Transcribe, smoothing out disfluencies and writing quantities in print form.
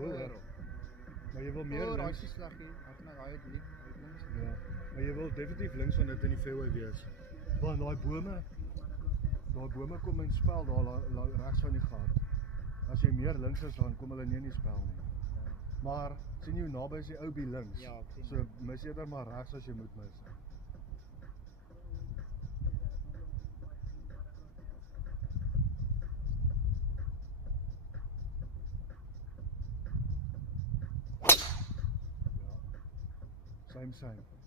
Hoor. Maar jy wil meer Oh, links. daai is sleg hier. Ek nou daai links. Ja, maar jy wil definitief links van dit in die fairway wees. Want daai bome kom in spel daar regs van die gat. As jy meer links is, dan kom hulle nie in die spel nie. Maar sien jy hoe naby is die ou by links? Ja, ek sien. So mis eerder maar regs as jy moet mis. Ja. Same.